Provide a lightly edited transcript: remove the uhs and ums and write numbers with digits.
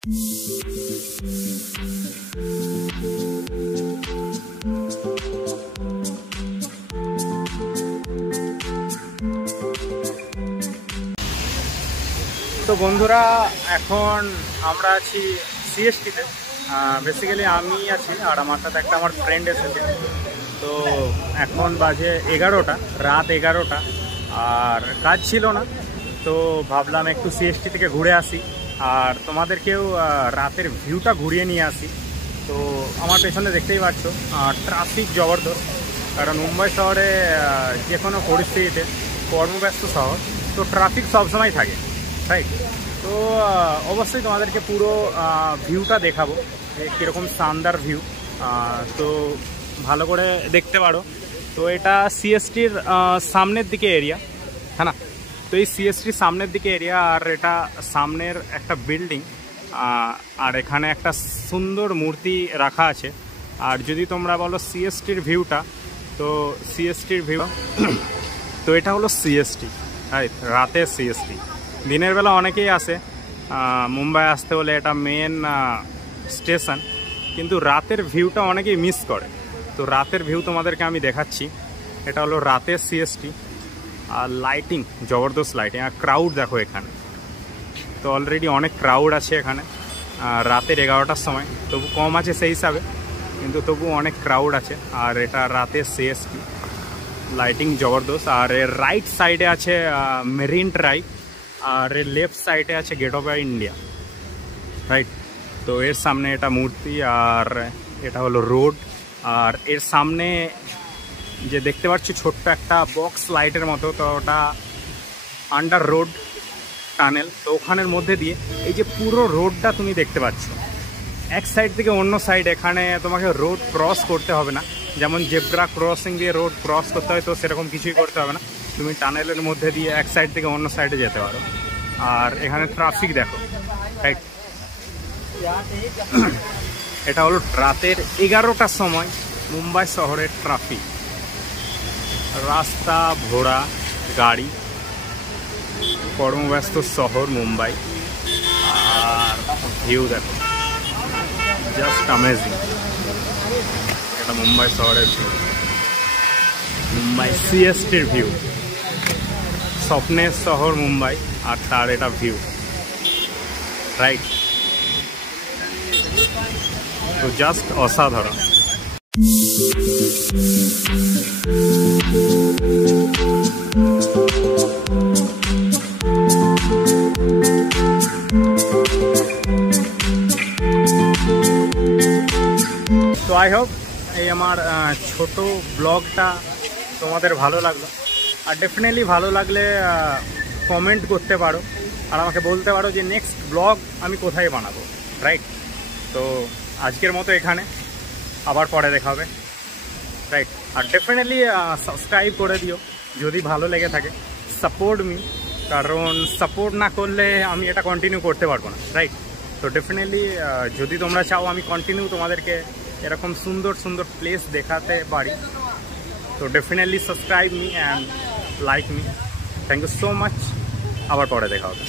তো বন্ধুরা, এখন আমরা আছি সিএসটিতে। বেসিক্যালি আমি আছি আর আমার সাথে একটা আমার ফ্রেন্ড এসেছে। তো এখন বাজে 11টা, রাত 11টা, আর কাজ ছিল না, তো ভাবলাম একটু সিএসটি থেকে ঘুরে আসি আর তোমাদেরকেও রাতের ভিউটা ঘুরিয়ে নিয়ে আসি। তো আমার পেছনে দেখতেই পাচ্ছ ট্রাফিক জবরদস্ত, কারণ মুম্বাই শহরে যে কোনো পরিস্থিতিতে, কর্মব্যস্ত শহর, তো ট্রাফিক সবসময় থাকে, রাইট? তো অবশ্যই তোমাদেরকে পুরো ভিউটা দেখাবো যে কীরকম শানদার ভিউ, তো ভালো করে দেখতে পারো। তো এটা সিএসটির সামনের দিকে এরিয়া, হ্যাঁ না? তো এই সিএসটির সামনের দিকে এরিয়া, আর এটা সামনের একটা বিল্ডিং, আর এখানে একটা সুন্দর মূর্তি রাখা আছে। আর যদি তোমরা বলো সিএসটির ভিউটা, তো সিএসটির ভিউ তো এটা হলো সিএসটি, রাইট? রাতের সিএসটি। দিনের বেলা অনেকেই আসে মুম্বাই আসতে হলে, এটা মেন স্টেশন, কিন্তু রাতের ভিউটা অনেকেই মিস করে। তো রাতের ভিউ তোমাদেরকে আমি দেখাচ্ছি। এটা হলো রাতের সিএসটি, আর লাইটিং জবরদস্ত লাইটিং, আর ক্রাউড দেখো এখানে। তো অলরেডি অনেক ক্রাউড আছে এখানে রাতের 11টার সময়, তবু কম আছে সেই হিসাবে, কিন্তু তবু অনেক ক্রাউড আছে। আর এটা রাতের সিএসটি, লাইটিং জবরদস্ত। আর এর রাইট সাইডে আছে মেরিন ড্রাইভ, আর এর লেফট সাইডে আছে গেট অফ ইন্ডিয়া, রাইট? তো এর সামনে এটা মূর্তি, আর এটা হলো রোড। আর এর সামনে যে দেখতে পাচ্ছি ছোট্ট একটা বক্স লাইটের মতো, তো ওটা আন্ডার রোড টানেল। তো ওখানের মধ্যে দিয়ে এই যে পুরো রোডটা তুমি দেখতে পাচ্ছ, এক সাইড থেকে অন্য সাইড। এখানে তোমাকে রোড ক্রস করতে হবে না, যেমন জেব্রা ক্রসিং দিয়ে রোড ক্রস করতে হয়, তো সেরকম কিছুই করতে হবে না। তুমি টানেলের মধ্যে দিয়ে এক সাইড থেকে অন্য সাইডে যেতে পারো। আর এখানে ট্রাফিক দেখো, রাইট? এটা হলো রাতের 11টার সময় মুম্বাই শহরের ট্রাফিক, রাস্তা ভরা গাড়ি, কর্মব্যস্ত শহর মুম্বাই। আর ভিউ দেখো, জাস্ট অ্যামেজিং। এটা মুম্বাই শহরের ভিউ, মুম্বাই সিএসটির ভিউ, স্বপ্নের শহর মুম্বাই, আর তার এটা ভিউ, রাইট? তো জাস্ট অসাধারণ। তো আই হোপ এই আমার ছোট ব্লগটা তোমাদের ভালো লাগলো। আর ডেফিনেটলি ভালো লাগলে কমেন্ট করতে পারো, আর আমাকে বলতে পারো যে নেক্সট ব্লগ আমি কোথায় বানাবো, রাইট? তো আজকের মতো এখানে, আবার পরে দেখা হবে, রাইট? আর ডেফিনেটলি সাবস্ক্রাইব করে দিও যদি ভালো লেগে থাকে। সাপোর্ট মি, কারণ সাপোর্ট না করলে আমি এটা কন্টিনিউ করতে পারবো না, রাইট? তো ডেফিনেটলি যদি তোমরা চাও আমি কন্টিনিউ তোমাদেরকে এরকম সুন্দর সুন্দর প্লেস দেখাতে পারি, তো definitely subscribe me and like me. Thank you so much, আবার পরে দেখা হবে।